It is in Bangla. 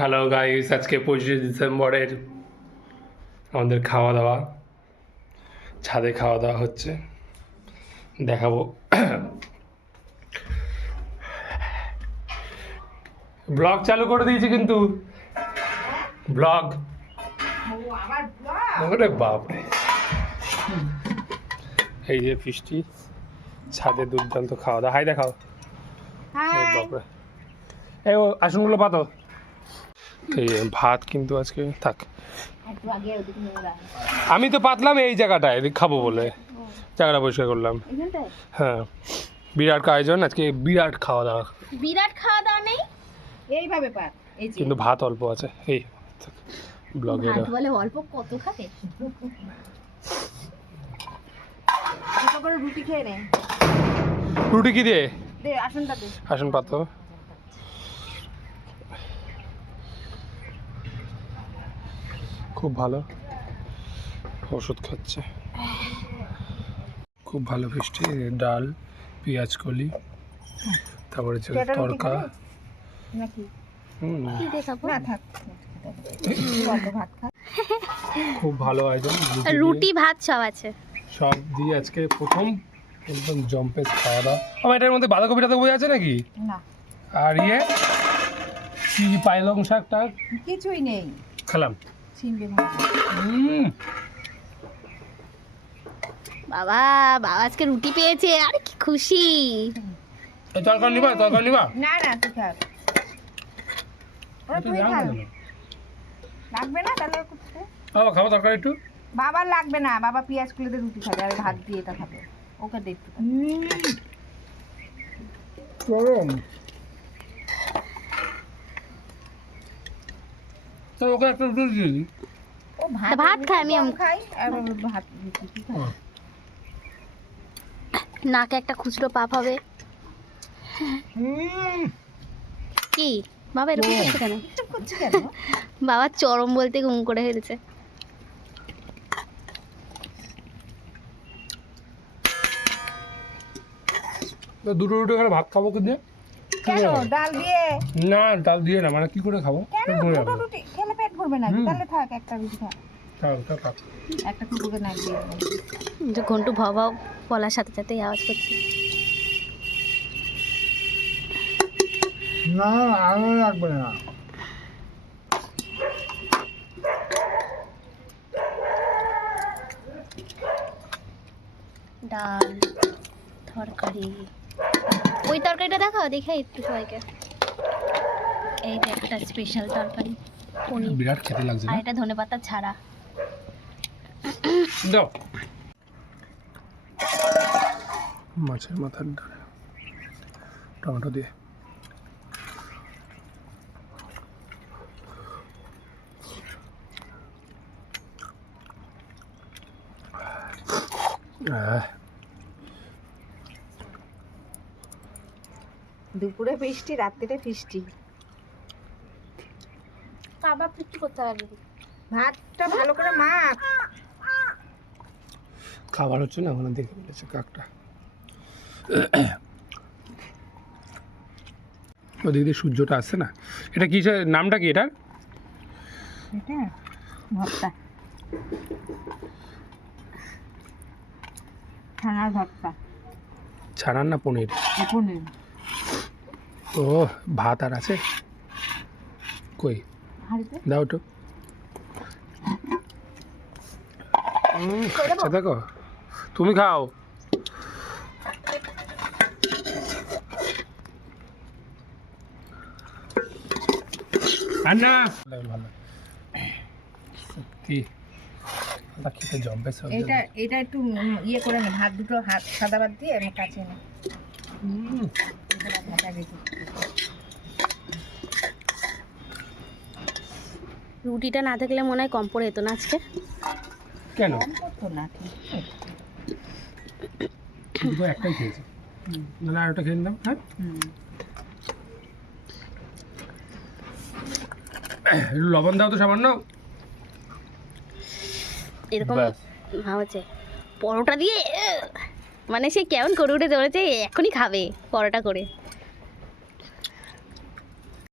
হ্যালো গাইস, আজকে 25শে ডিসেম্বরের আমাদের খাওয়া দাওয়া, ছাদে খাওয়া দাওয়া হচ্ছে, দেখাবো। ব্লগ চালু করে দিয়েছি কিন্তু ব্লগ, ওরে বাপরে। এই যে ফিস্টি, ছাদে দুর্দান্ত খাওয়া দাওয়া। হাই দেখাও। বাপরে, এই ও আসনগুলো পাতো। এই ভাত কিন্তু আজকে থাক, আমি তো পাতলাম এই জায়গাটায় খাবো বলে, জায়গাটা পরিষ্কার করলাম। হ্যাঁ, বিরাট আয়োজন আজকে, বিরাট খাওয়া দাওয়া। বিরাট খাওয়া দাওয়া নেই, এইভাবে পাত, এই যে কিন্তু ভাত অল্প আছে। এই ব্লগে ভাত বলে অল্প, কত খাবে? কত করে রুটি খেয়ে নে। রুটি কি দিয়ে? দে আসনটা দে, আসন পাতো। খুব ভালো, ওষুধ খাচ্ছে। খুব ভালো ফিস্টি, ডাল, পেঁয়াজ কলি, তারপরে তরকা। নাকি কি দেখাবো না, থাক অল্প ভাত খা। খুব ভালো আয়োজন, রুটি ভাত সব আছে, সব দিয়ে আজকে প্রথম একদম জম্পেস খাওয়া দাওয়া। আমার এটার মধ্যে বাঁধাকপি টাধাকপি আছে নাকি? না, আর ইয়ে কি পাইলং শাকটা কিছুই নেই, খেলাম। বাবা বাবা আজকে রুটি পেয়েছে, আরে কি খুশি। তরকারি নিবা? তরকারি নিবা? না না, তুই খা, ওরা তুই খা। লাগবে না তাহলে করতে? বাবা খাবো তরকারি একটু। বাবার লাগবে না, বাবা পেঁয়াজ কুলে দিয়ে রুটি খাবে আর ভাত দিয়ে এটা খাবে। ওকে দে একটু। গরম তো, ওকে একটা রুটি দিয়ে দিই। ও ভাত খাই, আমি খাই আর ভাত রুটি খাই। নাকে একটা খুচরো পাপ হবে। কি বাবা এরকম করছে কেন? বাবা চরম বলতে ঘুম করে ফেলেছে। দুটো রুটি করে ভাত খাবো কিন্তু কেন ডাল দিয়ে? না, ডাল দিয়ে না, মানে কি করে খাবো? কেন দুটো রুটি খেলে পেট ভরবে না? তাহলে থাক, একটা রুটি খা, থাক। একটা টুকুকে না দিয়ে যে ঘন্টু ভাও ভাও বলার সাথে সাথে আওয়াজ করছে। না আরো লাগবে না। ডাল, তরকারি, ওই তরকারিটা দেখাও, দেখে একটু সবাইকে। এই যে একটা স্পেশাল তরকারি, পনির, বিরাট খেতে লাগছে আর এটা ধনেপাতা ছাড়া। দাও। মাছের মাথার ডাল, টমেটো দিয়ে। দুপুরে ফিস্টি, রাত্রিরে ফিস্টি। আবার ফিস্টি করতে হবে, ভাতটা ভালো করে মাখ। খাবার হচ্ছে না, ওখানে দেখে ফেলেছে কাকটা। ওদিক দিয়ে সূর্যটা আসছে না। এটা কি, নামটা কি এটার? এটা ভর্তা, ছানার ভর্তা। ছানার না পনির? পনির। ও ভাত আর আছে কই, দাও তো। আচ্ছা দেখো, তুমি খাও। আর না ভালো সত্যি, খেতে জম্পে সব। এটা একটু ইয়ে করে নে, ভাত দুটো হাত সাদা ভাত দিয়ে আমি কাছে নে। রুটিটা না থাকলে মনে হয় কম পড়ে যেত না আজকে। কেন? না দুটো একটাই খেয়েছি, না আর ওটা খেয়ে নিলাম। হ্যাঁ, একটু লবণ দাও তো সামান্য। এরকম হচ্ছে পরোটা দিয়ে, মানে সে কেমন করে উঠে চলেছে, এখনই খাবে পরোটা করে।